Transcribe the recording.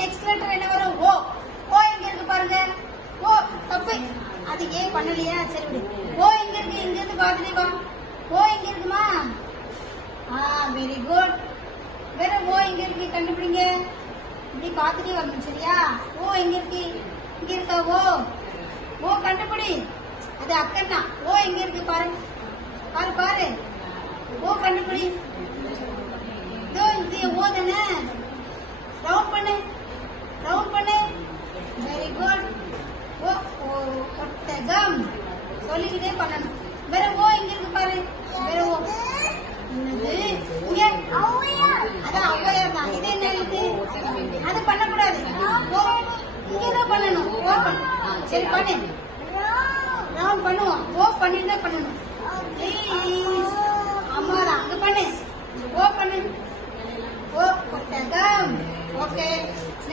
Next letter என்ன வரும்? ஓ. ஓ எங்க இருக்கு பாருங்க. ஓ தப்பு. அது ஏன் பண்ணலையா? சரி விடு. ஓ எங்க இருக்கு? இங்க இருந்து பாத்துட்டே வா. ஓ எங்க இருக்குமா? Very good. வேற ஓ எங்க இருக்கு கண்டுபிடிங்க. இப்படி பாத்துட்டே வரணும் சரியா? ஓ எங்க இருக்கு? இங்க இருக்கா ஓ? ஓ கண்டுபிடி. அது அக்கன்னா. ஓ எங்க இருக்கு பாரு. பாரு பாரு. ஓ கண்டுபிடி. இது ஓ தானே? ரவுண்ட் பண்ணு. ரவுண்ட் பண்ணு. Very good. ஓ ஒட்டகம். சொல்லிக்கிட்டே பண்ணணும். வேற ஓ எங்க இருக்கு பாரு. வேற ஓ என்னது? இங்க அதான் ஔவையார் தான். இது என்ன இருக்கு? அது பண்ணக்கூடாது. ஓ இங்கதான் பண்ணணும். ஓ பண்ணு. சரி பண்ணு. ரவுண்ட் பண்ணுவோம். ஓ பண்ணிட்டு தான் பண்ணணும். அம்மா தான். அங்க பண்ணு. ஓ பண்ணு. ஓ ஒட்டகம். ஓகே.